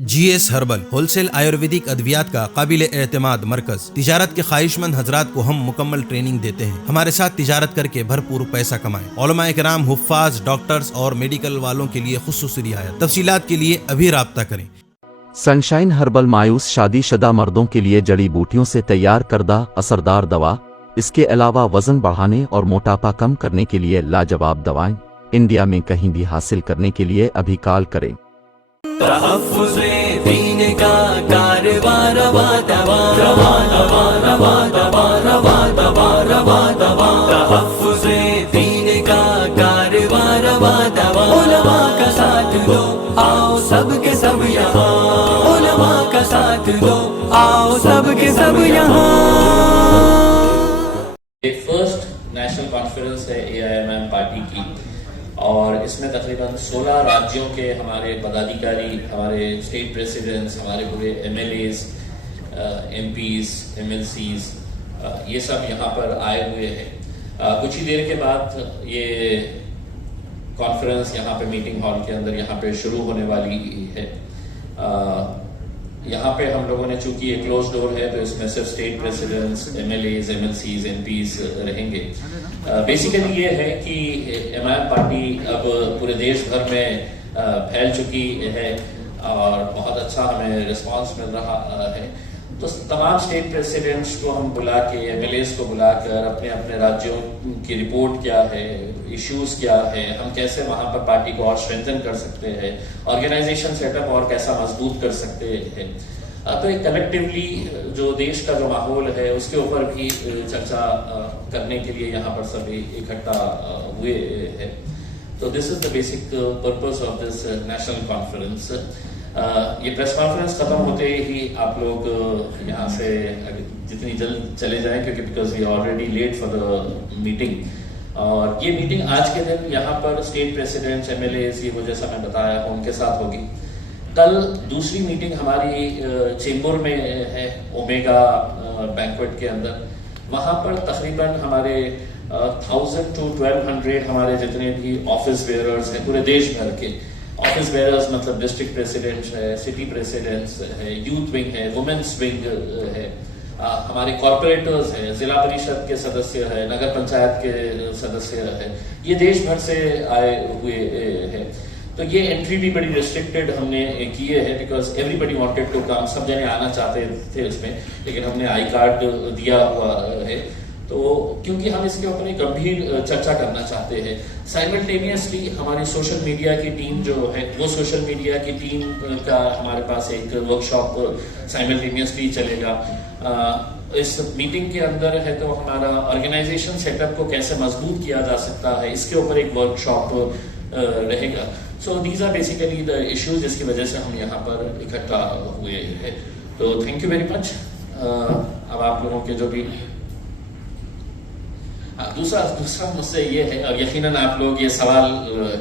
GS herbal wholesale Ayurvedic अद्वियात का काबिल एतमाद मरकज। तिजारत के ख्वाहिशमंद हजरात को हम मुकम्मल ट्रेनिंग देते हैं। हमारे साथ तिजारत करके भरपूर पैसा कमाएं। उलमा इकराम, हुफ्फाज, डॉक्टर्स और मेडिकल वालों के लिए खुसूसी रियायत। तफसीलात के लिए अभी राब्ता करें। सनशाइन हर्बल मायूस शादीशुदा मर्दों के लिए जड़ी बूटियों से तैयार करदा असरदार दवा। इसके अलावा वजन बढ़ाने और मोटापा कम करने के लिए लाजवाब दवाएं इंडिया में कहीं भी हासिल करने के लिए अभी कॉल करें। तहफ़्फ़ुज़े दीन का कारवां रवा दवा रवा रवा रवा दवा रवा दवा रवा दवा। तहफ़्फ़ुज़े दीन का कारवां रवा दवा। उलमा का साथ दो आओ सब के सब यहाँ। उलमा का साथ दो आओ सब के सब यहाँ। ये फर्स्ट नेशनल कॉन्फ्रेंस है AIMM पार्टी की और इसमें तकरीबन 16 राज्यों के हमारे पदाधिकारी, हमारे स्टेट प्रेसिडेंट्स, हमारे पूरे MLAs, MPs, MLCs ये सब यहाँ पर आए हुए हैं। कुछ ही देर के बाद ये कॉन्फ्रेंस यहाँ पे मीटिंग हॉल के अंदर यहाँ पे शुरू होने वाली है। यहाँ पे हम लोगों ने, चूंकि ये क्लोज डोर है, तो इसमें सिर्फ state presidents, MLAs, MLCs, MPs रहेंगे। बेसिकली ये है कि MIM पार्टी अब पूरे देश भर में फैल चुकी है और बहुत अच्छा हमें रिस्पांस मिल रहा है। तो तमाम स्टेट प्रेसिडेंट्स को हम बुला के, MLAs को बुलाकर अपने अपने राज्यों की रिपोर्ट क्या है, इश्यूज क्या है, हम कैसे वहां पर पार्टी को और स्ट्रेंथन कर सकते हैं, ऑर्गेनाइजेशन सेटअप और कैसा मजबूत कर सकते हैं। तो एक कलेक्टिवली जो देश का जो माहौल है उसके ऊपर भी चर्चा करने के लिए यहाँ पर सभी इकट्ठा हुए हैं। तो this is the basic purpose of this national conference. ये प्रेस कॉन्फ्रेंस खत्म होते ही आप लोग यहाँ से जितनी जल्द चले जाएं, क्योंकि because we already late for the meeting. और ये मीटिंग आज के दिन यहाँ पर स्टेट प्रेसिडेंट्स, MLAs, ये वो जैसा मैं बताया उनके साथ होगी। कल दूसरी मीटिंग हमारी चेंबूर में है, ओमेगा बैंक्वेट के अंदर। वहां पर तकरीबन हमारे 1000 to 1200 हमारे जितने भी ऑफिस बेयरर्स हैं पूरे देश भर के। ऑफिस बेयरर्स मतलब डिस्ट्रिक्ट प्रेसिडेंट्स है, सिटी प्रेसिडेंट्स है, यूथ विंग है, वुमेन्स विंग है, हमारे कॉर्पोरेटर्स है, जिला परिषद के सदस्य है, नगर पंचायत के सदस्य है, ये देश भर से आए हुए हैं। तो ये एंट्री भी बड़ी रिस्ट्रिक्टेड हमने किए है, because everybody wanted to come, सब जने आना चाहते थे इसमें, लेकिन हमने आई कार्ड दिया हुआ है। तो क्योंकि हम इसके ऊपर एक गंभीर चर्चा करना चाहते हैं। साइमल्टेनियसली हमारी सोशल मीडिया की टीम जो है, वो सोशल मीडिया की टीम का हमारे पास एक वर्कशॉप साइमल्टेनियसली चलेगा। इस मीटिंग के अंदर है तो हमारा ऑर्गेनाइजेशन सेटअप को कैसे मजबूत किया जा सकता है, इसके ऊपर एक वर्कशॉप रहेगा। So these are basically the issues जिसकी वजह से हम यहाँ पर इकट्ठा हुए हैं। तो थैंक यू वेरी मच। अब आप लोगों के जो भी दूसरा मुझसे ये है, और यकीनन आप लोग ये सवाल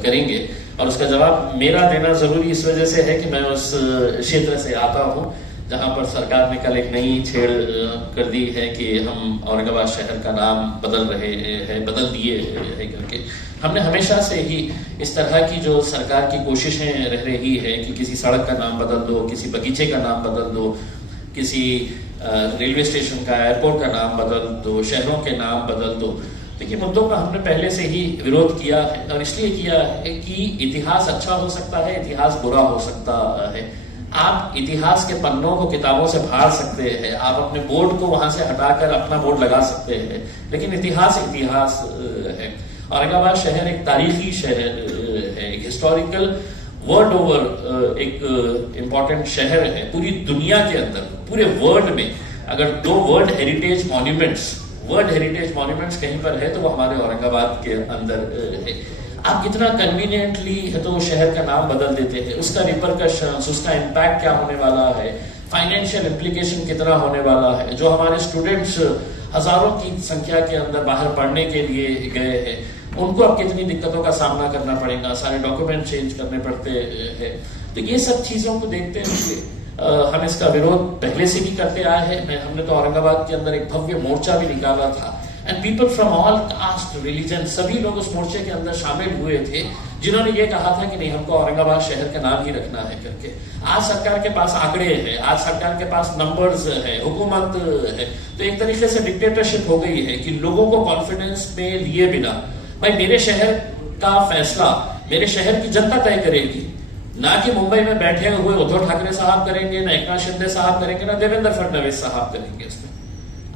करेंगे और उसका जवाब मेरा देना जरूरी इस वजह से है कि मैं उस क्षेत्र से आता हूँ जहाँ पर सरकार ने कल एक नई छेड़ कर दी है कि हम औरंगाबाद शहर का नाम बदल दिए है करके। हमने हमेशा से ही इस तरह की जो सरकार की कोशिशें रह रही है कि किसी सड़क का नाम बदल दो, किसी बगीचे का नाम बदल दो, किसी रेलवे स्टेशन का, एयरपोर्ट का नाम बदल दो, शहरों के नाम बदल दो। देखिए, मुद्दों का हमने पहले से ही विरोध किया है और इसलिए किया है कि इतिहास अच्छा हो सकता है, इतिहास बुरा हो सकता है। आप इतिहास के पन्नों को किताबों से फाड़ सकते हैं, आप अपने बोर्ड को वहां से हटाकर अपना बोर्ड लगा सकते हैं, लेकिन इतिहास इतिहास है। औरंगाबाद शहर एक तारीखी शहर है, एक हिस्टोरिकल वर्ल्ड ओवर एक इम्पॉर्टेंट शहर है पूरी दुनिया के अंदर। पूरे वर्ल्ड में अगर 2 वर्ल्ड हेरिटेज मॉन्यूमेंट्स कहीं पर है तो वो हमारे औरंगाबाद के अंदर है। आप कितना कन्वीनियंटली है तो शहर का नाम बदल देते हैं, उसका रिपरकशंस, उसका इम्पैक्ट क्या होने वाला है, फाइनेंशियल इम्प्लीकेशन कितना होने वाला है। जो हमारे स्टूडेंट्स हजारों की संख्या के अंदर बाहर पढ़ने के लिए गए हैं, उनको अब कितनी दिक्कतों का सामना करना पड़ेगा, सारे डॉक्यूमेंट चेंज करने पड़ते हैं। तो ये सब चीजों को देखते हुए हम इसका विरोध पहले से भी करते आए हैं। हमने तो औरंगाबाद के अंदर एक भव्य मोर्चा भी निकाला था and people from all caste religion, सभी लोग उस मोर्चे के अंदर शामिल हुए थे जिन्होंने ये कहा था कि नहीं, हमको औरंगाबाद शहर का नाम ही रखना है करके। आज सरकार के पास आंकड़े हैं, आज सरकार के पास नंबर्स है, हुकूमत है, तो एक तरीके से डिक्टेटरशिप हो गई है कि लोगों को कॉन्फिडेंस में लिए बिना, भाई मेरे शहर का फैसला मेरे शहर की जनता तय करेगी, ना कि मुंबई में बैठे हुए उद्धव ठाकरे साहब करेंगे, ना एकनाथ शिंदे साहब करेंगे, ना देवेंद्र फडणवीस साहब करेंगे। इसमें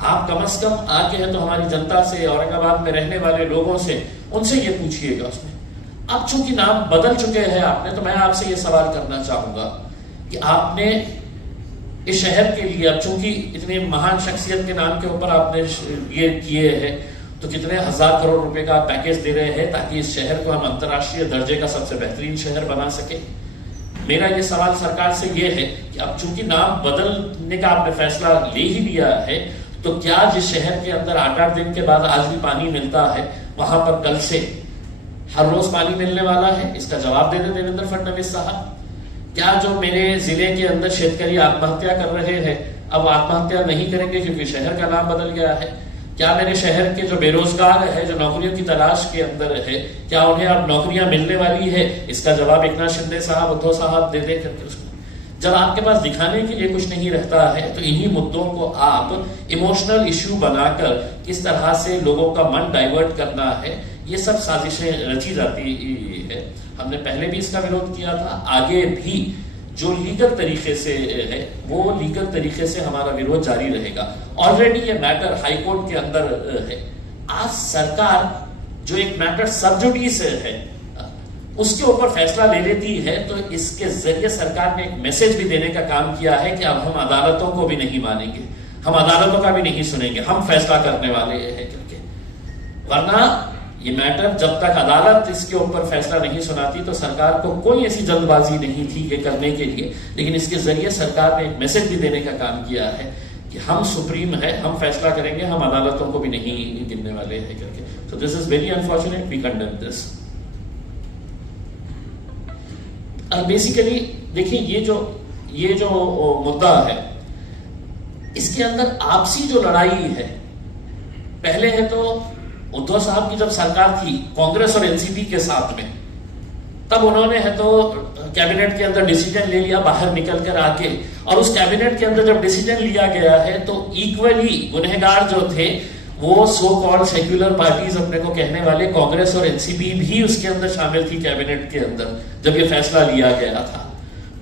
आप कम से कम आके हैं तो हमारी जनता से, औरंगाबाद में रहने वाले लोगों से, उनसे ये पूछिएगा। उसमें अब चूंकि नाम बदल चुके हैं आपने, तो मैं आपसे ये सवाल करना चाहूंगा कि आपने इस शहर के लिए, अब चूंकि इतनी महान शख्सियत के नाम के ऊपर आपने ये किए हैं, तो कितने हजार करोड़ रुपए का पैकेज दे रहे हैं ताकि इस शहर को हम अंतर्राष्ट्रीय दर्जे का सबसे बेहतरीन शहर बना सके। मेरा ये सवाल सरकार से ये है कि अब चूंकि नाम बदलने का आपने फैसला ले ही लिया है, तो क्या जिस शहर के अंदर 8-8 दिन के बाद आज भी पानी मिलता है, वहां पर कल से हर रोज पानी मिलने वाला है? इसका जवाब दे दे देवेंद्र फडणवीस साहब। क्या जो मेरे जिले के अंदर शेतकरी आत्महत्या कर रहे हैं, अब आत्महत्या नहीं करेंगे क्योंकि शहर का नाम बदल गया है? क्या मेरे शहर के जो बेरोजगार है, जो नौकरियों की तलाश के अंदर है, क्या उन्हें अब नौकरियां मिलने वाली है? इसका जवाब एकनाथ शिंदे साहब, उद्धव साहब दे दे करके उसको। जब आपके पास दिखाने के लिए कुछ नहीं रहता है, तो इन्हीं मुद्दों को आप इमोशनल इश्यू बनाकर किस तरह से लोगों का मन डाइवर्ट करना है, ये सब साजिशें रची जाती है। हमने पहले भी इसका विरोध किया था, आगे भी जो लीगल तरीके से है वो लीगल तरीके से हमारा विरोध जारी रहेगा। ऑलरेडी ये मैटर हाई कोर्ट के अंदर है। आज सरकार जो एक मैटर सब जुडिस है उसके ऊपर फैसला ले लेती है, तो इसके जरिए सरकार ने एक मैसेज भी देने का काम किया है कि अब हम अदालतों को भी नहीं मानेंगे, हम अदालतों का भी नहीं सुनेंगे, हम फैसला करने वाले हैं करके। वरना ये मैटर जब तक अदालत इसके ऊपर फैसला नहीं सुनाती, तो सरकार को कोई ऐसी जल्दबाजी नहीं थी ये करने के लिए। लेकिन इसके जरिए सरकार ने एक मैसेज भी देने का काम किया है कि हम सुप्रीम है, हम फैसला करेंगे, हम अदालतों को भी नहीं गिनने वाले हैं करके। So this is very unfortunate, we condemn this. Basically देखिए, ये जो मुद्दा है, इसके अंदर आपसी जो लड़ाई है, पहले है तो उद्धव साहब की जब सरकार थी कांग्रेस और एनसीपी के साथ में, तब उन्होंने है तो कैबिनेट के अंदर डिसीजन ले लिया बाहर निकल कर आके, और उस कैबिनेट के अंदर जब डिसीजन लिया गया है तो इक्वली गुनहगार जो थे वो सो कॉल्ड सेक्युलर पार्टीज अपने को कहने वाले कांग्रेस और एनसीपी भी उसके अंदर शामिल थी कैबिनेट के अंदर जब ये फैसला लिया गया था।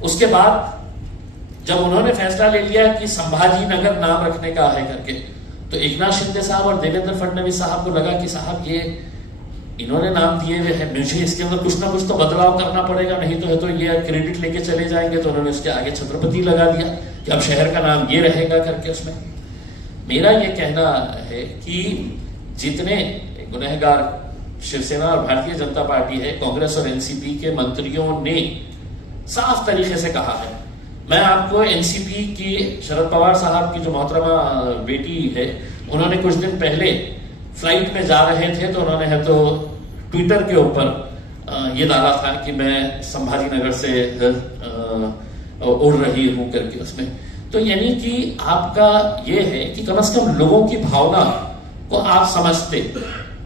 उसके बाद जब उन्होंने फैसला ले लिया कि संभाजी नगर नाम रखने का है करके, तो एकनाथ शिंदे साहब और देवेंद्र फडणवीस साहब को लगा कि साहब ये इन्होंने नाम दिए हुए हैं, मुझे इसके अंदर कुछ ना कुछ तो बदलाव करना पड़ेगा, नहीं तो है तो ये क्रेडिट लेके चले जाएंगे। तो उन्होंने उसके आगे छत्रपति लगा दिया कि अब शहर का नाम ये रहेगा करके। उसमें मेरा ये कहना है कि जितने गुनहगार शिवसेना और भारतीय जनता पार्टी है, कांग्रेस और एनसीपी के मंत्रियों ने साफ तरीके से कहा है। मैं आपको एनसीपी की शरद पवार साहब की जो मोहतरमा बेटी है, उन्होंने कुछ दिन पहले फ्लाइट में जा रहे थे तो उन्होंने है तो ट्विटर के ऊपर ये डाला था कि मैं संभाजी नगर से उड़ रही हूं करके। उसमें तो यानी कि आपका ये है कि कम से कम लोगों की भावना को आप समझते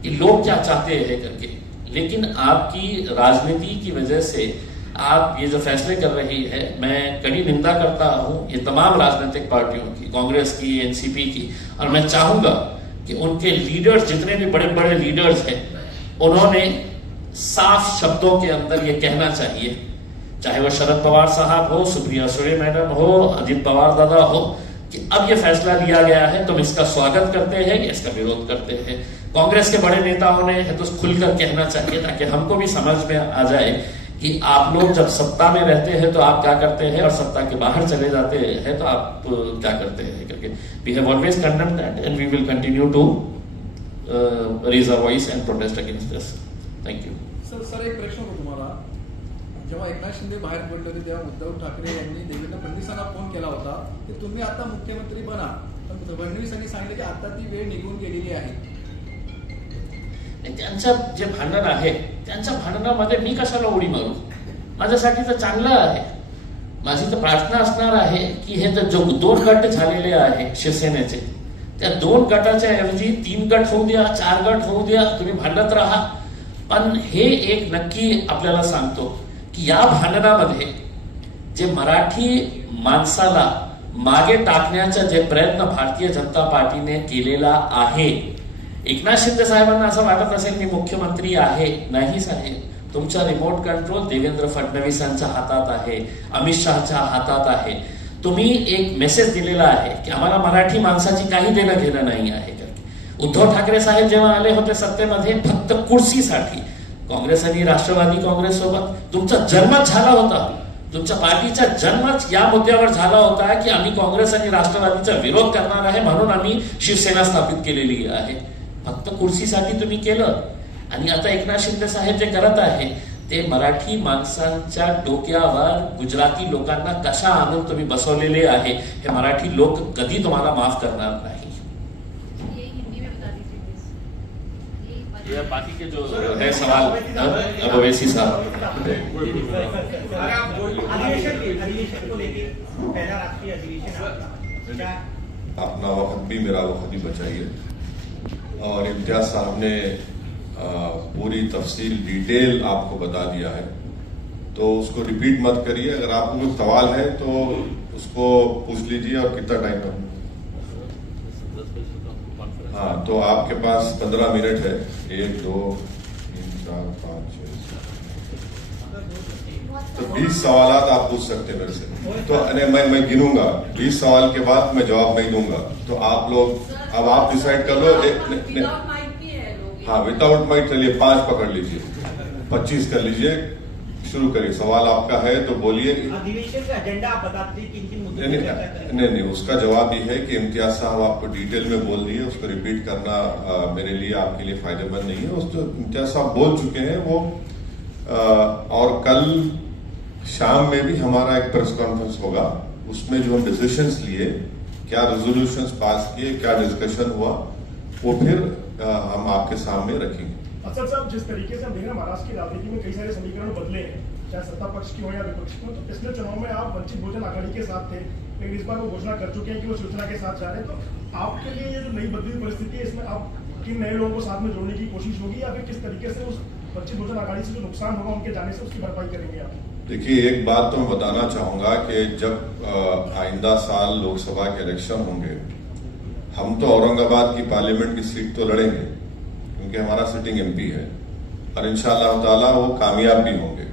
कि लोग क्या चाहते हैं करके। लेकिन आपकी राजनीति की वजह से आप ये जो फैसले कर रही है, मैं कड़ी निंदा करता हूं ये तमाम राजनीतिक पार्टियों की, कांग्रेस की, एनसीपी की, और मैं चाहूंगा कि उनके लीडर्स, जितने भी बड़े बड़े लीडर्स हैं, उन्होंने साफ शब्दों के अंदर ये कहना चाहिए, चाहे वो शरद पवार साहब हो, सुप्रिया सुले मैडम हो, अजित पवार दादा हो, कि अब ये फैसला लिया गया है, तुम इसका स्वागत करते हैं या इसका विरोध करते हैं। कांग्रेस के बड़े नेताओं ने है तो खुलकर कहना चाहिए ताकि हमको भी समझ में आ जाए कि आप लोग जब सत्ता में रहते हैं तो आप क्या करते हैं और सत्ता के बाहर चले जाते हैं तो आप क्या करते हैं करके। We have always condemned that and we will continue to raise a voice and protest against this. Thank you. Sir एक प्रश्न होतो तुम्हाला, जेव्हा एकनाथ शिंदे बाहेर पडले होते तेव्हा उद्धव ठाकरे यांनी देवेंद्र फडणवीसांना फोन केला होता की तुम्ही आता मुख्यमंत्री बना, पण फडणवीसांनी सांगितलं की आता ती वेळ निघून गेलेली आहे। त्यांचं जे भांडण आहे, त्यांच्या भांडणामध्ये मी कशाला उडी मारू? माझ्यासाठी तर चांगलं आहे। माझी तर प्रार्थना असणार आहे की हे तर जो दोन गट झालेले आहे शिवसेनेचे, त्या 2 गटाच्या ऐवजी 3 गट होऊ द्या, 4 गट होऊ द्या, तुम्ही भांडत राहा. पण हे एक नक्की आपल्याला सांगतो की या भांडणामध्ये जे मराठी माणसाला मागे टाकण्याचा जे प्रयत्न भारतीय जनता पार्टीने केलेला आहे. एकनाथ शिंदे साहेबांना असं वाटत असेल मी मुख्यमंत्री आहे. नाही साहेब, तुमचा रिमोट कंट्रोल देवेंद्र फडणवीसांच्या हातात आहे, अमित शहाच्या हातात आहे. तुम्ही एक मेसेज दिलेला आहे की आम्हाला मराठी माणसाची काही देणं घेणं नाही आहे. उद्धव ठाकरे साहेब जेव्हा आले होते सत्तेमध्ये फक्त कुर्सीसाठी काँग्रेस आणि राष्ट्रवादी काँग्रेस सोबत तुमचा जन्मच झाला होता. तुमच्या पार्टीचा जन्मच या मुद्द्यावर झाला होता की आम्ही काँग्रेस आणि राष्ट्रवादीचा विरोध करणार आहे म्हणून आम्ही शिवसेना स्थापित केलेली आहे. फक्त कुर्सीसाठी तुम्ही केलं. आणि आता एकनाथ शिंदे साहेब जे करत आहे ते मराठी माणसांच्या डोक्यावर गुजराती लोकांना कशा आणून तुम्ही बसवलेले आहे हे मराठी लोक कधी तुम्हाला माफ करणार नाही. बाकी के जो है सवाल अब ओवैसी साहब. अपना वक्त भी मेरा वक्त भी बचाइए. और इम्तियाज साहब ने पूरी तफसील डिटेल आपको बता दिया है तो उसको रिपीट मत करिए. अगर आपको कोई सवाल है तो उसको पूछ लीजिए. और कितना टाइम है? हाँ, तो आपके पास 15 मिनट है. 1 2 3 4 5 6 तो 20 सवाल आप पूछ सकते हैं मेरे से. तो मैं गिनूंगा. 20 सवाल के बाद मैं जवाब नहीं दूंगा. तो आप लोग अब आप डिसाइड कर लो. हाँ, विदाउट माइक. चलिए 5 पकड़ लीजिए, 25 कर लीजिए. शुरू करिए. सवाल आपका है तो बोलिए. अधिवेशन का एजेंडा आप बता दीजिए किन किन मुद्दों नहीं, उसका जवाब ये है कि इम्तियाज साहब आपको डिटेल में बोल दिए. उसको रिपीट करना मेरे लिए आपके लिए फायदेमंद नहीं है. उस तो इम्तियाज साहब बोल चुके हैं वो. और कल शाम में भी हमारा एक प्रेस कॉन्फ्रेंस होगा. उसमें जो हम डिसीजंस लिए, क्या रेजोल्यूशंस पास किए, क्या डिस्कशन हुआ, वो फिर हम आपके सामने रखेंगे. अफसर साहब, जिस तरीके से हम देख रहे हैं महाराष्ट्र की राजनीति में कई सारे समीकरण बदले हैं, चाहे सत्ता पक्ष की हो या विपक्ष की हो. तो पिछले चुनाव में आप वंचित बहुजन आघाड़ी के साथ थे, लेकिन इस बार वो घोषणा कर चुके हैं कि वो शिवसेना के साथ जा रहे हैं. तो आपके लिए ये जो नई बदली हुई परिस्थिति है, इसमें आप किन नए लोगों को साथ में जोड़ने की कोशिश होगी या फिर किस तरीके से उस वंचित बहुजन आघाड़ी से जो नुकसान होगा उनके जाने से उसकी भरपाई करेंगे आप? देखिए, एक बात तो मैं बताना चाहूंगा कि जब आइंदा साल लोकसभा के इलेक्शन होंगे, हम तो औरंगाबाद की पार्लियामेंट की सीट तो लड़ेंगे क्योंकि हमारा सिटिंग एमपी है और इंशाअल्लाह ताला वो कामयाब भी होंगे.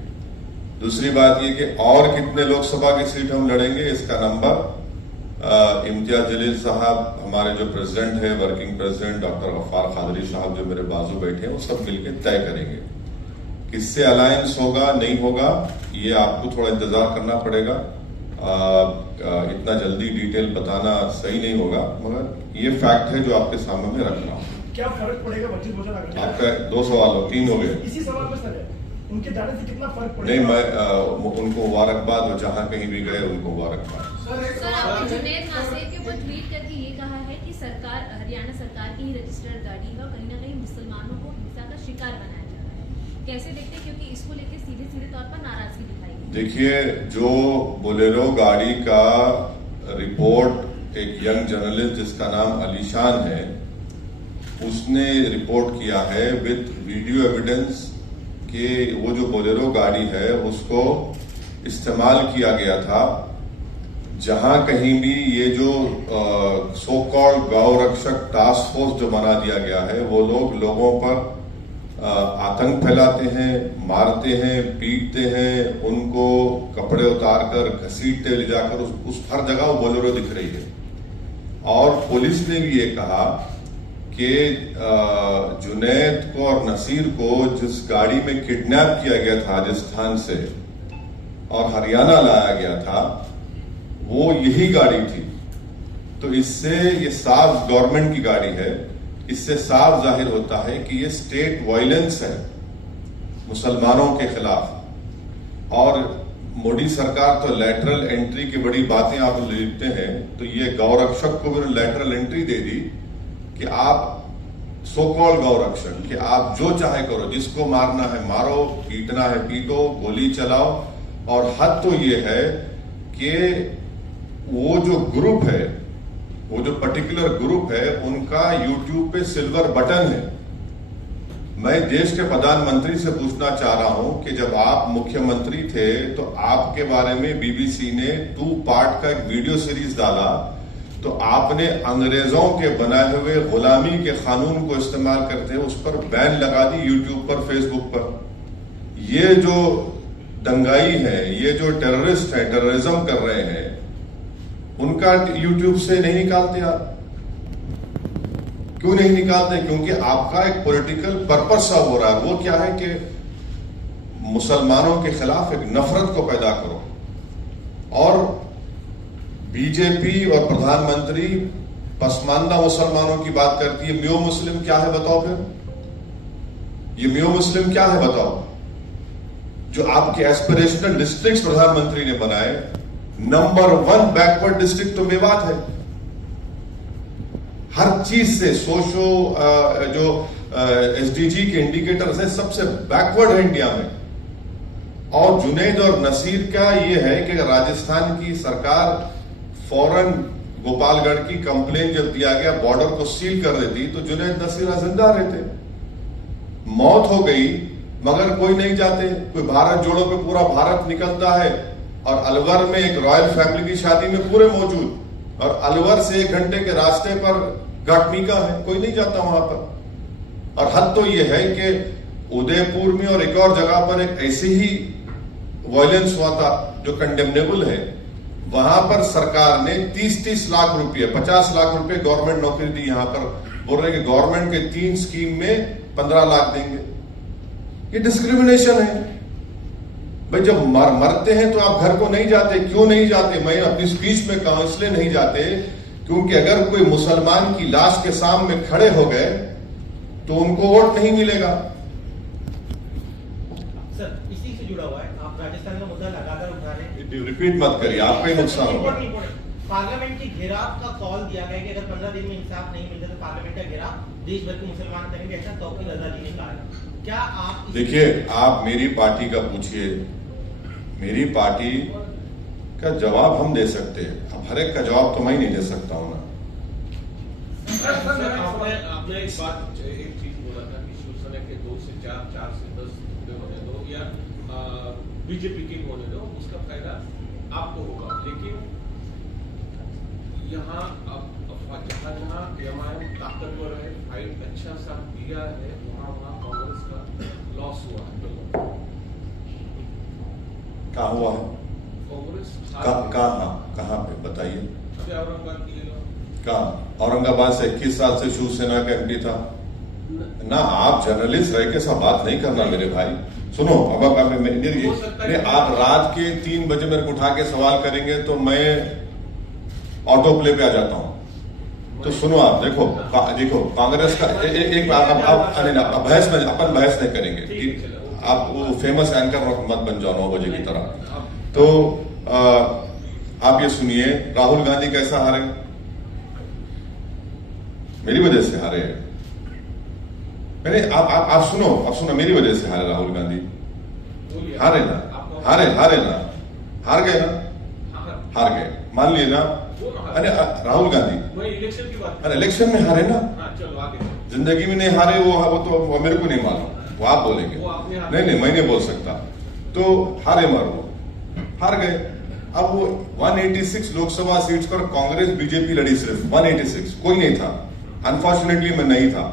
दूसरी बात ये कि और कितने लोकसभा की सीट हम लड़ेंगे, इसका नंबर इम्तियाज जलील साहब, हमारे जो प्रेसिडेंट है, working president doctor Gaffar Qadri sahab जो मेरे बाजू बैठे हैं, वो सब मिलकर तय करेंगे. किससे अलायंस होगा नहीं होगा ये आपको थोड़ा इंतजार करना पड़ेगा. इतना जल्दी डिटेल बताना सही नहीं होगा, मगर ये फैक्ट है जो आपके सामने में रख रहा हूँ. क्या फर्क पड़ेगा वंचित बहुजन आघाड़ी? आपका 2 सवाल हो, 3 हो गए. इसी सवाल में सर, उनके जाने से कितना फर्क पड़ेगा? नहीं, मैं उनको मुबारकबाद, वो जहां कहीं भी गए उनको मुबारकबाद. सर, आपने जुनैद नासिर के ऊपर ट्वीट करके ये कहा है कि सरकार, हरियाणा सरकार की ही रजिस्टर्ड गाड़ी है और कहीं ना कहीं मुसलमानों को हिंसा का शिकार बनाया जा रहा है. कैसे देखते हैं, क्योंकि इसको लेकर सीधे तौर पर नाराजगी दिखाई. देखिए, जो बोलेरो गाड़ी का रिपोर्ट एक यंग जर्नलिस्ट जिसका नाम अलीशान है, उसने रिपोर्ट किया है विद वीडियो एविडेंस कि वो जो बोलेरो गाड़ी है उसको इस्तेमाल किया गया था. जहां कहीं भी ये जो सो कॉल्ड गौ रक्षक टास्क फोर्स जो बना दिया गया है, वो लोगों पर आतंक फैलाते हैं, मारते हैं, पीटते हैं, उनको कपड़े उतार कर घसीटते ले जाकर उस हर जगह वो बोलेरो दिख रही है. और पुलिस ने भी ये कहा कि जुनैद को और नसीर को जिस गाड़ी में किडनैप किया गया था राजस्थान से और हरियाणा लाया गया था, वो यही गाड़ी थी. तो इससे ये साफ गवर्नमेंट की गाड़ी है. इससे साफ जाहिर होता है कि ये स्टेट वायलेंस है मुसलमानों के खिलाफ. और मोदी सरकार तो लैटरल एंट्री की बड़ी बातें आप लिखते हैं, तो ये गौरक्षक को भी लैटरल एंट्री दे दी कि आप सो कॉल्ड गौरक्षक कि आप जो चाहे करो, जिसको मारना है मारो, पीटना है पीटो, गोली चलाओ. और हद तो ये है कि वो जो ग्रुप है वो जो पर्टिकुलर ग्रुप है उनका यूट्यूब पे सिल्वर बटन है। मैं देश के प्रधानमंत्री से पूछना चाह रहा हूं कि जब आप मुख्यमंत्री थे तो आपके बारे में बीबीसी ने 2 पार्ट का एक वीडियो सीरीज डाला, तो आपने अंग्रेजों के बनाए हुए गुलामी के कानून को इस्तेमाल करते उस पर बैन लगा दी यूट्यूब पर, फेसबुक पर। ये जो दंगाई है, ये जो टेररिस्ट है, टेररिज्म कर रहे हैं, उनका यूट्यूब से नहीं निकालते आप? क्यों नहीं निकालते? क्योंकि आपका एक पॉलिटिकल पर्पस सर्व हो रहा है। वो क्या है कि मुसलमानों के खिलाफ एक नफरत को पैदा करो। और बीजेपी और प्रधानमंत्री पसमानदा मुसलमानों की बात करती है। म्यो मुस्लिम क्या है बताओ? फिर ये म्यो मुस्लिम क्या है बताओ? जो आपके एस्पिरेशनल डिस्ट्रिक्ट प्रधानमंत्री ने बनाए, नंबर 1 बैकवर्ड डिस्ट्रिक्ट तो मेवात है। हर चीज से सोशो जो एसडीजी के इंडिकेटर्स है सबसे बैकवर्ड है इंडिया में। और जुनैद और नसीर का ये है कि राजस्थान की सरकार फौरन गोपालगढ़ की कंप्लेन जब दिया गया बॉर्डर को सील कर देती तो जुनैद नसीर जिंदा रहते। मौत हो गई मगर कोई नहीं जाते। कोई भारत जोड़ो पे पूरा भारत निकलता है और अलवर में एक रॉयल फैमिली की शादी में पूरे मौजूद, और अलवर से 1 घंटे के रास्ते पर घाटमीका है, कोई नहीं जाता वहां पर। और हद तो यह है कि उदयपुर में और एक और जगह पर एक ऐसी ही वायलेंस हुआ था जो कंडेमनेबल है। वहां पर सरकार ने 30-30 लाख रुपए, 50 लाख रुपए गवर्नमेंट नौकरी दी। यहां पर बोल रहे कि गवर्नमेंट के 3 स्कीम में 15 लाख देंगे। ये डिस्क्रिमिनेशन है भाई। जब मरते हैं तो आप घर को नहीं जाते। क्यों नहीं जाते? मैं अपनी स्पीच में कहा इसलिए नहीं जाते क्योंकि अगर कोई मुसलमान की लाश के सामने खड़े हो गए तो उनको वोट नहीं मिलेगा। सर इसी से जुड़ा हुआ है, आप राजस्थान का मुद्दा लगातार उठा रहे हैं। रिपीट मत करिए, आपका ही नुकसान होगा। पार्लियामेंट की घेराव का कॉल दिया गया कि अगर 15 दिन में इंसाफ नहीं मिलता तो पार्लियामेंट का घेराव देश भर के मुसलमान करेंगे, ऐसा तौकीद रजा जी ने कहा। क्या आप देखिए, आप मेरी पार्टी का पूछिए, मेरी पार्टी का जवाब हम दे सकते हैं। अब हर एक का जवाब तो मैं नहीं दे सकता हूं ना। आपने एक चीज बोला था कि शिवसेना के 2 से 4, 4 से 10 टुकड़े होने दो या बीजेपी के होने दो, उसका फायदा आपको होगा। लेकिन यहाँ जहाँ एमआईएम ताकतवर है, फाइट अच्छा सा दिया है, वहाँ कांग्रेस का लॉस हुआ है। कहाँ हुआ है? कांग्रेस कहाँ पे बताइए? अभी औरंगाबाद की कहाँ? औरंगाबाद से 21 साल से शिवसेना का एमपी था ना। आप जर्नलिस्ट रह के सब बात नहीं करना मेरे भाई। सुनो, अब आप रात के 3 बजे मेरे को उठा के सवाल करेंगे तो मैं ऑटो प्ले पे आ जाता हूं। तो सुनो, आप देखो कांग्रेस का एक बहस में अपन बहस नहीं करेंगे। आप वो फेमस एंकर मत बन जाओ 9 बजे की तरह। तो आप ये सुनिए, राहुल गांधी कैसा हारे? मेरी वजह से हारे। मैंने आप सुनो मेरी वजह से हारे राहुल गांधी। हारे ना, हार गए मान लिए ना। अरे राहुल गांधी इलेक्शन की बात, अरे इलेक्शन में हारे ना। चलो आगे। जिंदगी में नहीं हारे, वो तो मेरे को नहीं मालूम, वो आप बोलेंगे। नहीं मैं नहीं बोल सकता। तो हारे हार गए। अब वो 186 लोकसभा सीट्स पर कांग्रेस बीजेपी लड़ी, सिर्फ 186, कोई नहीं था। अनफॉर्चुनेटली मैं नहीं था।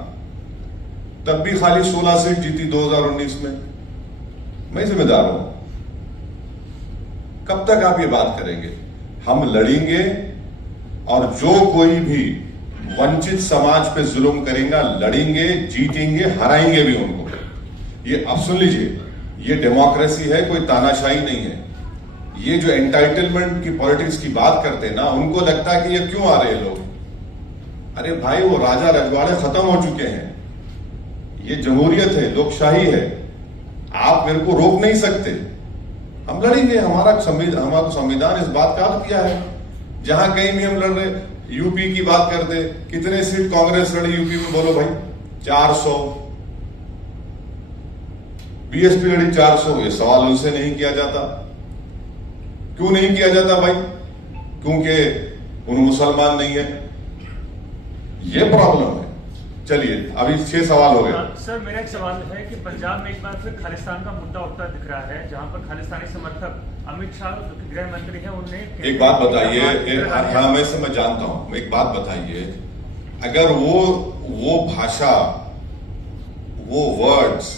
तब भी खाली 16 सीट जीती 2019 में। मैं जिम्मेदार हूं। कब तक आप ये बात करेंगे? हम लड़ेंगे और जो कोई भी वंचित समाज पे जुल्म करेगा लड़ेंगे, जीतेंगे, हराएंगे भी उनको। ये अब सुन लीजिए, ये डेमोक्रेसी है, कोई तानाशाही नहीं है। ये जो एंटाइटलमेंट की पॉलिटिक्स की बात करते हैं ना, उनको लगता है कि ये क्यों आ रहे हैं लोग। अरे भाई, वो राजा रजवाड़े खत्म हो चुके हैं। ये जमहूरियत है, लोकशाही है। आप मेरे को रोक नहीं सकते। हम लड़ेंगे। हमारा संविधान इस बात का अर्थ किया है। जहां कहीं भी हम लड़ रहे, यूपी की बात करते, कितने सीट कांग्रेस लड़ी यूपी में? बोलो भाई, 400। बीएसपी लड़ी 400। ये सवाल उनसे नहीं किया जाता। क्यों नहीं किया जाता भाई? क्योंकि उन मुसलमान नहीं है। ये प्रॉब्लम है। चलिए अभी 6 सवाल हो गए। सर मेरा एक सवाल है कि पंजाब में एक बार फिर खालिस्तान का मुद्दा उठता दिख रहा है, जहां पर खालिस्तानी समर्थक अमित शाह जो कि गृह मंत्री हैं उन्हें एक बात बताइए, हाँ मैं समझ जानता हूं, एक बात बताइए, अगर वो भाषा, वो वर्ड्स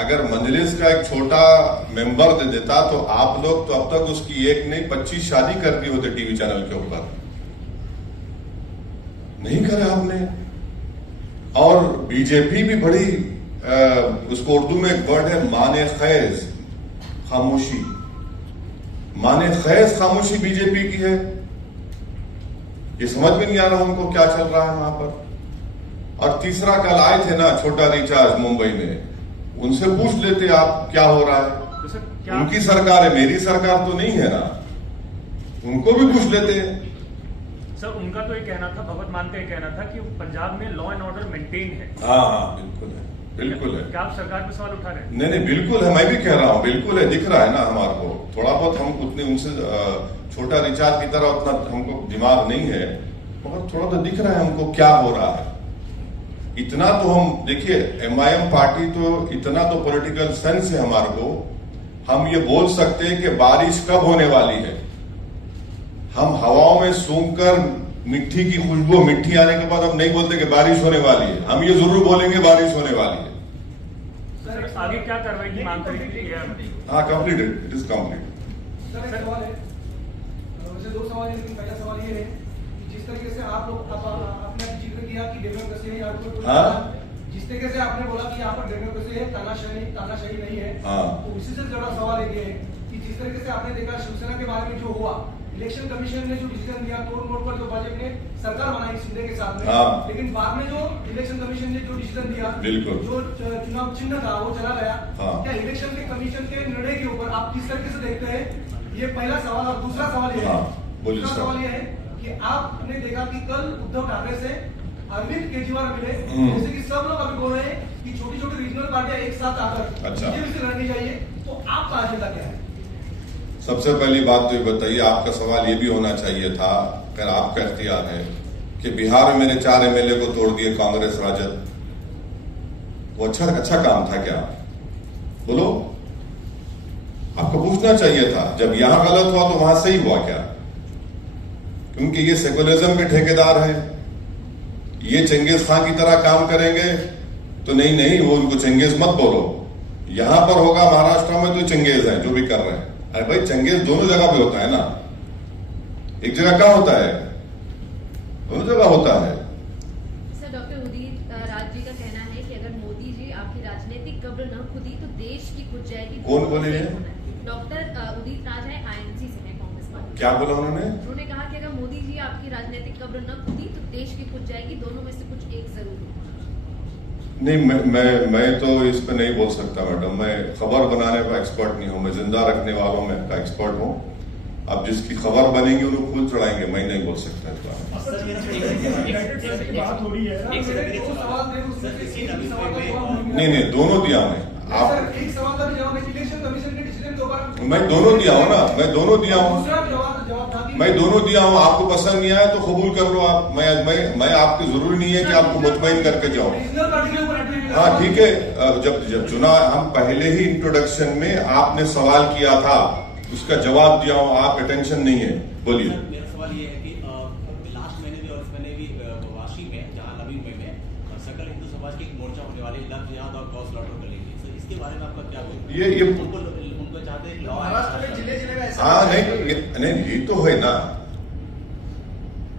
अगर मजलिस का एक छोटा मेंबर दे देता तो आप लोग तो अब तक उसकी एक नहीं 25 शादी कर दी होते टीवी चैनल के ऊपर। नहीं करे आपने। और बीजेपी भी बड़ी उसको उर्दू में एक वर्ड है माने खैज, खामोशी। माने खैज खामोशी बीजेपी की है। ये समझ में नहीं आ रहा उनको क्या चल रहा है वहां पर। और तीसरा, कल आए थे ना छोटा रिचार्ज मुंबई में, उनसे पूछ लेते आप क्या हो रहा है। तो उनकी सरकार है, मेरी सरकार तो नहीं है ना, उनको भी पूछ लेते हैं। सर उनका तो ये कहना था, भगवत मान का ये कहना था कि पंजाब में लॉ एंड ऑर्डर मेंटेन है। हाँ बिल्कुल है, बिल्कुल है। क्या आप सरकार पे सवाल उठा रहे हैं? नहीं बिल्कुल है, मैं भी कह रहा हूं बिल्कुल है, दिख रहा है ना हमारे को। थोड़ा बहुत हम उतने उनसे छोटा रिचार्ज की तरह उतना हमको दिमाग नहीं है, मगर थोड़ा तो दिख रहा है हमको क्या हो रहा है। इतना तो हम देखिए, एमआईएम पार्टी तो इतना तो पॉलिटिकल सेंस है हमारे को, हम ये बोल सकते हैं कि बारिश कब होने वाली है। हम हवाओं में सूंघकर मिट्टी की खुशबू, मिट्टी आने के बाद हम नहीं बोलते कि बारिश होने वाली है, हम ये जरूर बोलेंगे बारिश होने वाली है। सर आगे क्या कार्रवाई की मांग करेंगे? हाँ completed, it is complete. Sir एक सवाल है, वैसे 2 सवाल है, लेकिन पहला सवाल ये है कि जिस तरीके से आप लोग आपने जिक्र किया कि डेमोक्रेसी है यहाँ पर, हाँ? जिस तरीके से आपने बोला कि यहाँ पर डेमोक्रेसी है, तानाशाही नहीं है, हाँ। तो इसी से जुड़ा सवाल ये है कि जिस तरीके से आपने देखा शिवसेना के बारे में जो हुआ, इलेक्शन कमीशन ने जो डिसीजन दिया, तोड़ मोड़ पर जो भाजपा ने सरकार बनाई शिंदे के साथ में, हाँ। लेकिन बाद में जो इलेक्शन कमीशन ने जो डिसीजन दिया, बिल्कुल, जो चुनाव चिन्ह था वो चला गया। हाँ। क्या इलेक्शन के कमीशन के निर्णय के ऊपर आप किस तरीके से देखते हैं? ये पहला सवाल। और दूसरा सवाल ये है, दूसरा सवाल ये है कि आपने देखा कि कल उद्धव ठाकरे से अरविंद केजरीवाल मिले, जैसे कि सब लोग अभी बोल रहे हैं कि छोटी छोटी रीजनल पार्टियां एक साथ आकर बीजेपी से लड़नी चाहिए, तो आपका एजेंडा क्या है? सबसे पहली बात तो ये बताइए, आपका सवाल ये भी होना चाहिए था, अगर आपका इख्तियार है, कि बिहार में मेरे 4 एमएलए को तोड़ दिए कांग्रेस राजद, वो अच्छा काम था क्या? बोलो, आपको पूछना चाहिए था। जब यहां गलत हुआ तो वहां सही हुआ क्या? क्योंकि ये सेकुलरिज्म के ठेकेदार हैं, ये चंगेज खान की तरह काम करेंगे तो नहीं, वो उनको चंगेज मत बोलो। यहां पर होगा महाराष्ट्र में तो चंगेज है जो भी कर रहे हैं। अरे भाई चंगेज दोनों जगह पे होता है ना, एक जगह कहां होता है? दोनों जगह होता है। सर डॉक्टर उदित राज जी का कहना है कि अगर मोदी जी आपकी राजनीतिक कब्र न खुदी तो देश की खुद जाएगी। कौन बोले? डॉक्टर उदित राज है, आईएनसी से है, कांग्रेस पार्टी। क्या बोला उन्होंने? उन्होंने कहा कि अगर मोदी जी आपकी राजनीतिक कब्र न खुदी तो देश की खुद जाएगी, दोनों में से कुछ एक जरूर होगा। नहीं, मैं तो इस पे नहीं बोल सकता मैडम, मैं खबर बनाने का एक्सपर्ट नहीं हूं, मैं जिंदा रखने वालों में का एक्सपर्ट हूं। अब जिसकी खबर बनेगी उन्हें फूल चढ़ाएंगे, मैं नहीं बोल सकता इस बारे में। बात हो रही है, नहीं, दोनों दिया मैं। आप एक सवाल का जवाब इलेक्शन कमीशन के डिसीजन के ऊपर मैं दोनों दिया हूं ना, मैं दोनों दिया हूं, आपको पसंद नहीं आया तो कबूल कर लो आप। मैं आपकी जरूरी नहीं है कि आपको मुतमईन करके जाऊं। हाँ ठीक है, जब चुनाव, हम पहले ही इंट्रोडक्शन में आपने सवाल किया था, उसका जवाब दिया हूं, आप अटेंशन नहीं है। बोलिए। मेरा सवाल ये है कि लास्ट महीने भी और इस महीने भी वाशी में, जहां नवी मुंबई में सकल हिंदू समाज की एक मोर्चा होने वाली, लव जिहाद और गौ स्लॉटर करेंगे, इसके बारे में आपका क्या? ये उनको चाहते हैं महाराष्ट्र में जिले में ऐसा? हाँ नहीं, ये तो है ना।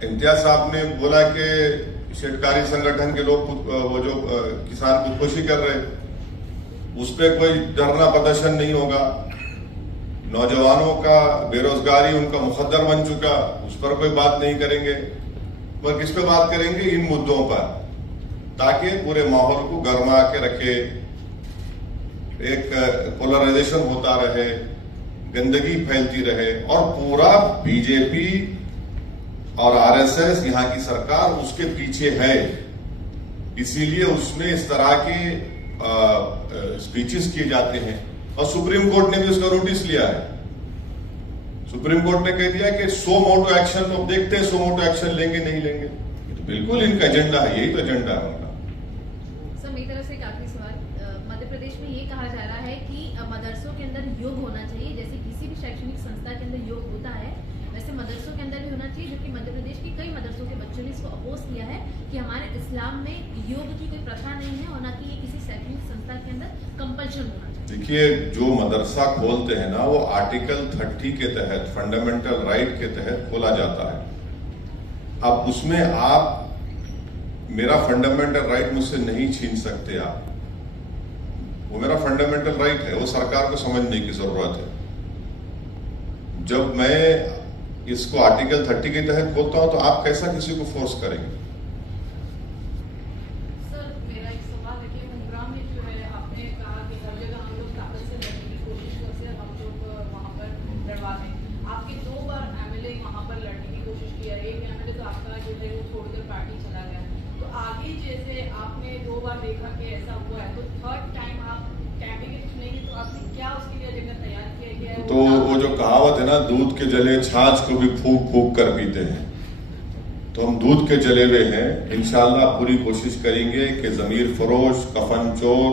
इम्तियाज साहब ने बोला कि शेतकारी संगठन के लोग वो जो किसान खुदकुशी कर रहे, उस पर कोई धरना प्रदर्शन नहीं होगा। नौजवानों का बेरोजगारी उनका मुकद्दर बन चुका, उस पर कोई बात नहीं करेंगे। पर किस पे बात करेंगे? इन मुद्दों पर, ताकि पूरे माहौल को गर्मा के रखे, एक पोलराइजेशन होता रहे, गंदगी फैलती रहे, और पूरा बीजेपी और आरएसएस, यहाँ की सरकार उसके पीछे है। इसीलिए उसमें इस तरह के स्पीचेस किए जाते हैं। और सुप्रीम कोर्ट ने भी उसका नोटिस लिया है। सुप्रीम कोर्ट ने कह दिया कि 100 मोटो एक्शन, तो देखते हैं 100 मोटो एक्शन लेंगे नहीं लेंगे। बिल्कुल इनका एजेंडा है, यही तो एजेंडा है उनका। सर मेरी तरफ से एक आखिरी सवाल, मध्य प्रदेश में ये कहा जा रहा है कि मदरसों के अंदर योग होना चाहिए, जैसे किसी भी शैक्षणिक संस्था के अंदर योग होता है वैसे मदरसों के अंदर भी होना चाहिए, जबकि मध्य प्रदेश के कई मदरसों के बच्चों ने इसको अपोज किया है कि हमारे इस्लाम में योग की कोई प्रथा नहीं है और न कि ये किसी शैक्षणिक संस्था के अंदर कंपल्शन होना चाहिए। देखिए, जो मदरसा खोलते हैं ना वो आर्टिकल 30 के तहत, फंडामेंटल राइट के तहत खोला जाता है। अब उसमें आप मेरा फंडामेंटल राइट मुझसे नहीं छीन सकते आप, वो मेरा फंडामेंटल राइट है, वो सरकार को समझने की जरूरत है। जब मैं इसको आर्टिकल 30 के तहत खोलता हूं तो आप कैसा किसी को फोर्स करेंगे? सर मेरा एक सवाल है कि मुंब्रा में जो है आपने कहा कि हर जगह हम लोग ताकत से लड़ने की कोशिश करते हैं, हम लोग वहाँ पर लड़वा दें। आपके 2 बार एमएलए वहाँ पर लड़ने की कोशिश किया, एक एमएलए तो आपका जो है वो छोड़कर पार्टी चला गया। तो आगे जैसे आपने 2 बार देखा कि ऐसा हुआ है, तो 3rd टाइम आप कैंडिडेट चुनेंगे तो आपने क्या उसके लिए एजेंडा तैयार किया गया है? तो वो जो कहावत है ना, दूध के जले छाछ को भी फूंक फूंक कर पीते हैं, तो हम दूध के जले हुए हैं। इंशाल्लाह पूरी कोशिश करेंगे कि जमीर फरोश, कफन चोर,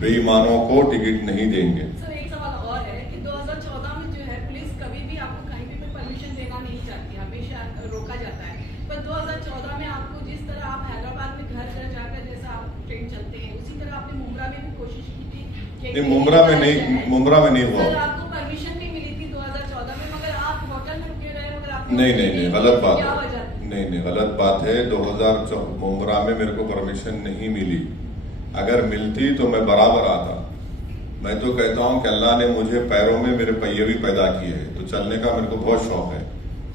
बेईमानों को टिकट नहीं देंगे। सर एक सवाल और है कि 2014 में जो है पुलिस कभी भी आपको कहीं भी परमिशन देना नहीं चाहती, हमेशा रोका जाता है। पर 2014 में आपको जिस तरह आप हैदराबाद में घर घर जाकर जैसा आप ट्रेन चलते हैं, उसी तरह आपने मुंब्रा में भी कोशिश की थी। नहीं, मुंब्रा में नहीं हुआ। सर आपको परमिशन भी मिली थी 2014 में, मगर आप होटल में रुके रहे, मगर आप नहीं, गलत बात क्या है। वजह? नहीं, गलत बात है। 2014 मुंब्रा में मेरे को परमिशन नहीं मिली। अगर मिलती तो मैं बराबर आता। मैं तो कहता हूं कि अल्लाह ने मुझे पैरों में मेरे पहिए भी पैदा किए हैं, तो चलने का मेरे को बहुत शौक है,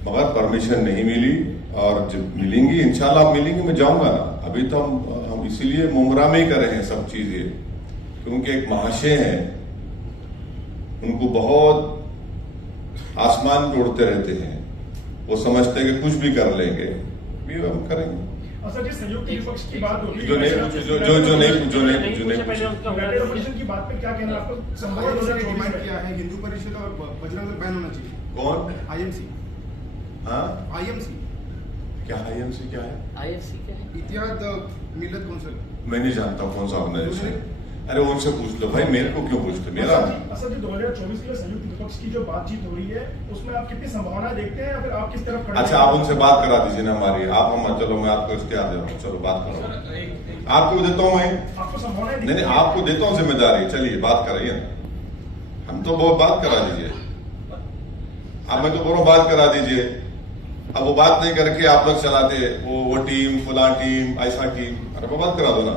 मगर परमिशन नहीं मिली। और जब मिलेंगी इंशाल्लाह मिलेंगी, मैं जाऊंगा ना। अभी तो हम इसीलिए मुंब्रा में ही कर रहे हैं सब चीजें, क्योंकि एक महाशय हैं, उनको बहुत आसमान पे उड़ते रहते हैं, वो समझते हैं कि कुछ भी कर लेंगे, भी हम करेंगे। सर जिस संयुक्त विपक्ष की बात होगी, जो नहीं की बात पे क्या कहना आपको? संबंधित डिमांड किया है हिंदू परिषद और बजरंग दल बैन होना चाहिए। कौन? आईएमसी। हाँ, आईएमसी क्या आईएमसी क्या है? आईएमसी क्या है? इतिहाद मिल्लत कौंसिल। मैं नहीं जानता कौन सा ऑर्गेनाइजेशन। अरे उनसे पूछ लो भाई, मेरे को क्यों पूछते? मेरा असद जी 2024 के लिए संयुक्त विपक्ष की जो बातचीत हो रही है उसमें आप कितनी संभावना देखते हैं या फिर आप किस तरफ खड़े हैं? अच्छा, आप उनसे बात करा दीजिए ना हमारी। आप हम चलो, मैं आपको इख्तियार दे रहा हूँ, चलो बात करो। आपको देता हूँ मैं, आपको संभावना नहीं, आपको देता हूँ जिम्मेदारी। चलिए बात कराइए ना, हम तो बहुत बात करा दीजिए। आप मैं तो बोलो बात करा दीजिए। अब वो बात नहीं करके आप लोग चलाते वो टीम, फुला टीम, ऐसा टीम। अरे वो बात करा दो ना।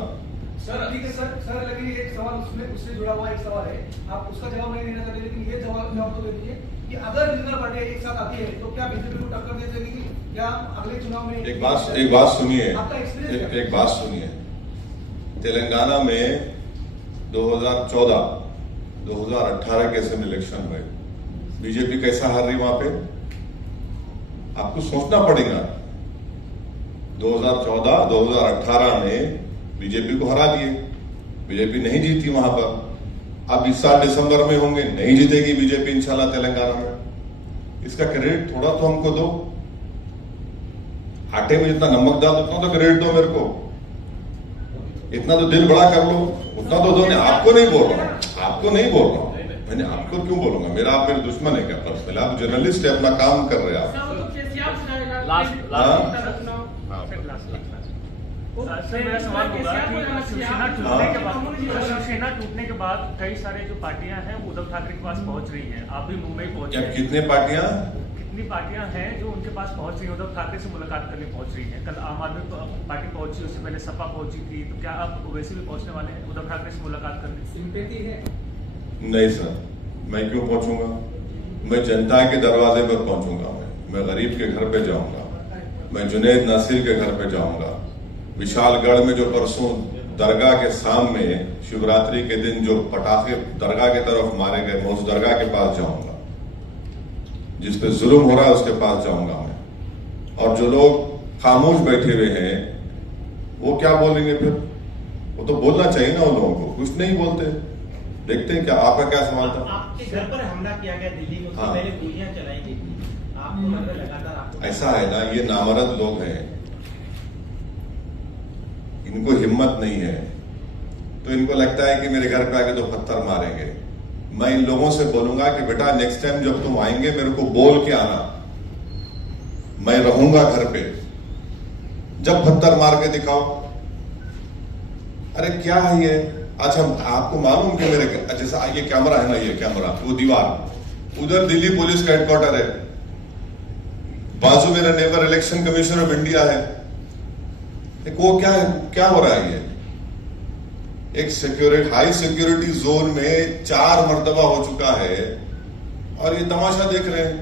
सर ठीक है सर लेकिन एक सवाल उससे जुड़ा हुआ एक सवाल है, आप उसका जवाब नहीं देना चाहते, लेकिन ये जवाब तो दे दीजिए कि अगर रीजनल पार्टी एक साथ आती है तो क्या बीजेपी को टक्कर दे सकेगी? क्या अगले चुनाव में? एक बात सुनिए, एक बात सुनिए। तेलंगाना में 2014, 2018 के असेंबली इलेक्शन हुए, बीजेपी कैसा हार रही वहां पे? आपको सोचना पड़ेगा। 2014, 2018 में बीजेपी को हरा दिए, बीजेपी नहीं जीती वहां पर। अब इस साल दिसंबर में होंगे, नहीं जीतेगी बीजेपी इंशाल्लाह तेलंगाना में। इसका क्रेडिट थोड़ा तो हमको दो। आटे में जितना नमक डाल उतना तो क्रेडिट दो मेरे को, इतना तो दिल बड़ा कर लो, उतना तो दो। नहीं, आपको नहीं बोल रहा हूं, आपको नहीं बोल रहा हूं। मैंने आपको क्यों बोलूंगा? मेरा आप मेरे दुश्मन है क्या पर्सनल? आप जर्नलिस्ट है, अपना काम कर रहे हैं आप। सर मेरा सवाल होगा कि शिवसेना टूटने के बाद कई सारे जो पार्टियां हैं वो उद्धव ठाकरे के पास पहुंच रही हैं। आप भी मुंबई पहुंचे, कितनी पार्टियां हैं जो उनके पास पहुंच रही है, उद्धव ठाकरे से मुलाकात करने पहुंच रही है? कल आम आदमी पार्टी पहुंची, उससे पहले सपा पहुंची थी, तो क्या आप वैसे भी पहुंचने वाले हैं उद्धव ठाकरे से मुलाकात करने? सिंपैथी है? नहीं सर, मैं क्यों पहुंचूंगा? मैं जनता के दरवाजे पर पहुंचूंगा। मैं गरीब के घर पे जाऊंगा, मैं जुनैद नासिर के घर पे जाऊंगा। विशालगढ़ में जो परसों दरगाह के सामने शिवरात्रि के दिन जो पटाखे दरगाह की तरफ मारे गए, मैं उस दरगाह के पास जाऊंगा। जिस पे जुल्म हो रहा है उसके पास जाऊंगा मैं। और जो लोग खामोश बैठे हुए हैं वो क्या बोलेंगे फिर? वो तो बोलना चाहिए ना उन लोगों को, कुछ नहीं बोलते। देखते हैं क्या आपका क्या सवाल था? आपके घर पर हमला किया गया दिल्ली में, उससे पहले गोलियां चलाई गई थी, आपको लगातार आपको ऐसा है ना, ये नामर्द लोग हैं, इनको हिम्मत नहीं है, तो इनको लगता है कि मेरे घर पे आके तो पत्थर मारेंगे। मैं इन लोगों से बोलूंगा कि बेटा नेक्स्ट टाइम जब तुम आएंगे मेरे को बोल के आना, मैं रहूंगा घर पे, जब पत्थर मार के दिखाओ। अरे क्या है ये? अच्छा, आपको मालूम कि मेरे जैसा ये कैमरा है ना, ये कैमरा, वो दीवार, उधर दिल्ली पुलिस का हेडक्वार्टर है, बाजू मेरा neighbour election commission of India है। एक वो क्या हो रहा है? ये एक हाई सिक्योरिटी जोन में 4 मर्तबा हो चुका है और ये तमाशा देख रहे हैं।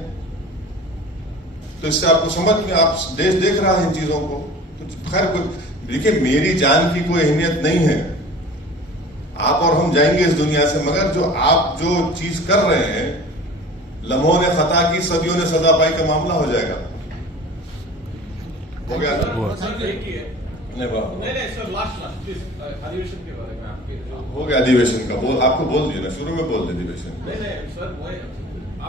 तो इससे आपको समझ में, आप देश देख रहा है इन चीजों को। तो खैर, देखिए, मेरी जान की कोई अहमियत नहीं है, आप और हम जाएंगे इस दुनिया से, मगर जो आप जो चीज कर रहे हैं, लम्हों ने खता की सदियों ने सदा पाई का मामला हो जाएगा। हो गया नहीं सर, लास्ट अधिवेशन के बारे में आपके हो गया अधिवेशन का आपको बोल दिया ना, शुरू में बोल दे अधिवेशन। नहीं सर, वो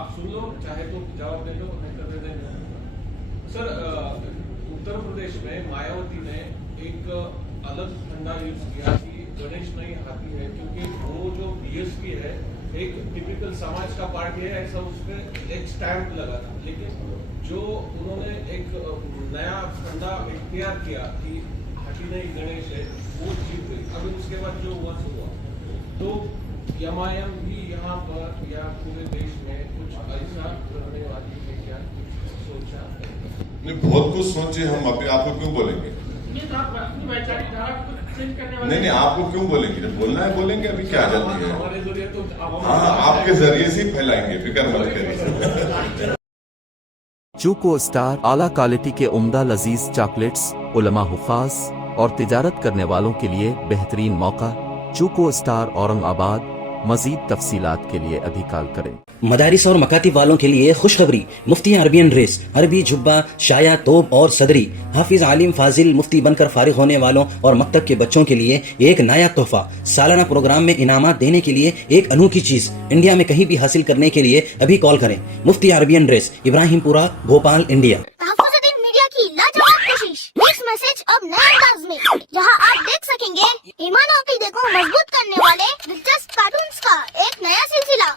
आप सुन लो, चाहे तो जवाब दे लो, नहीं कर देंगे। सर, उत्तर प्रदेश में मायावती ने एक अलग फंडा यूज किया कि गणेश नहीं आती है, क्योंकि वो जो बीएसपी है एक टिपिकल समाज का पार्टी है, ऐसा उसमें एक स्टैंप लगा था। लेकिन जो उन्होंने एक नया फंडा इख्तियार किया कि हाथी नहीं गणेश है, वो जीत गई। अभी उसके बाद जो हुआ तो एमआईएम भी यहाँ पर या पूरे देश में कुछ ऐसा करने वाली है क्या, सोचा? नहीं, बहुत कुछ सोचे हम। अभी आपको क्यों बोलेंगे? नहीं, आपको क्यों बोलेंगे? जब बोलना है बोलेंगे, अभी क्या जल्दी है? हमारे जरिए तो हाँ, आपके जरिए से ही फैलाएंगे, फिक्र मत करिए। चूको स्टार आला क्वालिटी के उम्दा लजीज चॉकलेट्स, उलमा हुफ़ाज और तिजारत करने वालों के लिए बेहतरीन मौका। चूको स्टार औरंगाबाद। मजीद तफसीलात के लिए अभी कॉल करें। मदारिस और मकातिब वालों के लिए खुशखबरी, मुफ्ती अरबियन ड्रेस, अरबी जुब्बा, शाया, तोब और सदरी, हाफिज आलिम फाजिल मुफ्ती बनकर फारिग होने वालों और मकतब के बच्चों के लिए एक नया तोहफा। सालाना प्रोग्राम में इनामात देने के लिए एक अनोखी चीज इंडिया में कहीं भी हासिल करने के लिए अभी कॉल करें। Mufti Arabian dress, Ibrahimpura, Bhopal, India. Media की लाजवाब कोशिश, मिक्स मैसेज अब नए अंदाज में, जहां आप देख सकेंगे ईमान और अकीदे को मजबूत करने वाले दिलचस्प कार्टून्स का एक नया सिलसिला।